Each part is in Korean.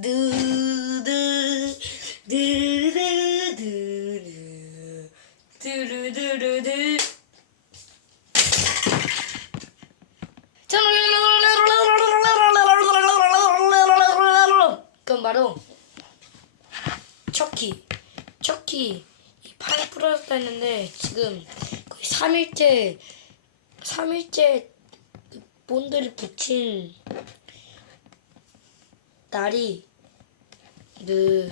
두두 두두두두 두루두루두 그건 바로 척키 척키 이팔 부러졌다 했는데 지금 거의 3일째 3일째 그 본드를 붙인 날이 그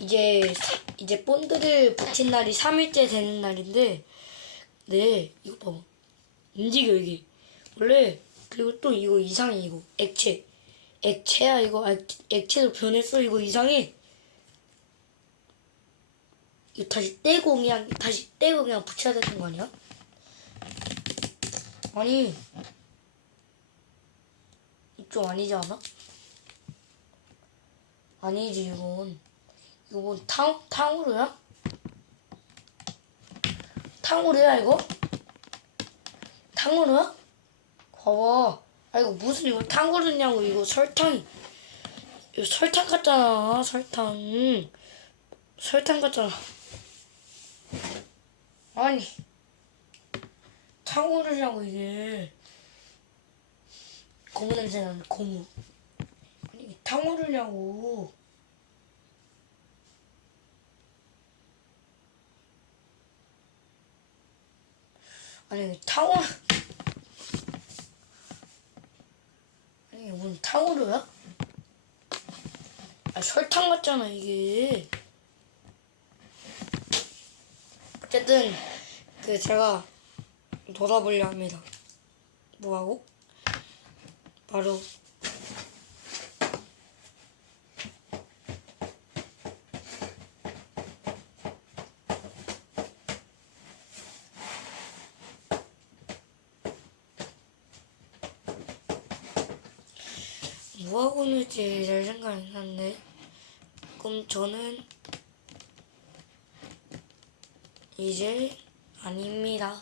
이제 사- 이제 본드를 붙인 날이 3일째 되는 날인데 네 이거 봐봐. 움직여 이게. 원래 그리고 또 이거 이상해 이거. 액체. 액체야 이거. 액, 액체도 변했어 이거 이상해. 이거 다시 떼고 그냥 다시 떼고 그냥 붙여야 되는 거 아니야? 아니 좀 아니지 않아? 아니지 이건 이건 탕 탕후루야? 탕후루야 이거? 탕후루야? 봐봐. 아 이거 무슨 이거 탕후루냐고 이거 설탕 이거 설탕 같잖아 설탕 설탕 같잖아 아니 탕후루냐고 이게 고무 냄새 나는 고무 탕후루냐고 아니 탕후루 아니 뭔 탕후루야? 아 설탕 같잖아 이게 어쨌든 그 제가 돌아보려 합니다 뭐하고? 바로 뭐하고 놀지 잘 생각 안 났네. 그럼 저는 이제 아닙니다.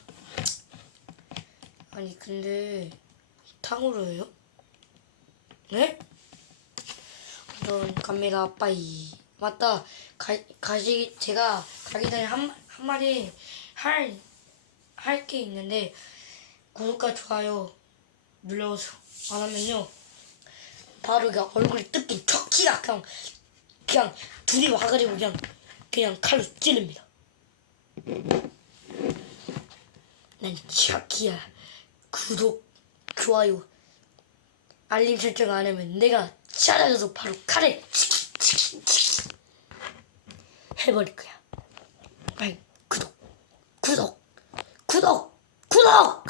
아니 근데 탕후루예요? 네? 전 갑니다 빠이. 맞다. 가, 가시 제가 가기 전에 한, 한 마디 할할 게 있는데 구독과 좋아요 눌러서 안 하면요. 바로 그냥 얼굴이 뜯긴 척키가 그냥 그냥 둘이 와가지고 그냥 그냥 칼로 찌릅니다. 난 척키야. 구독, 좋아요, 알림 설정 안 하면 내가 찾아가서 바로 칼에 해버릴 거야. 빨리 구독, 구독, 구독, 구독.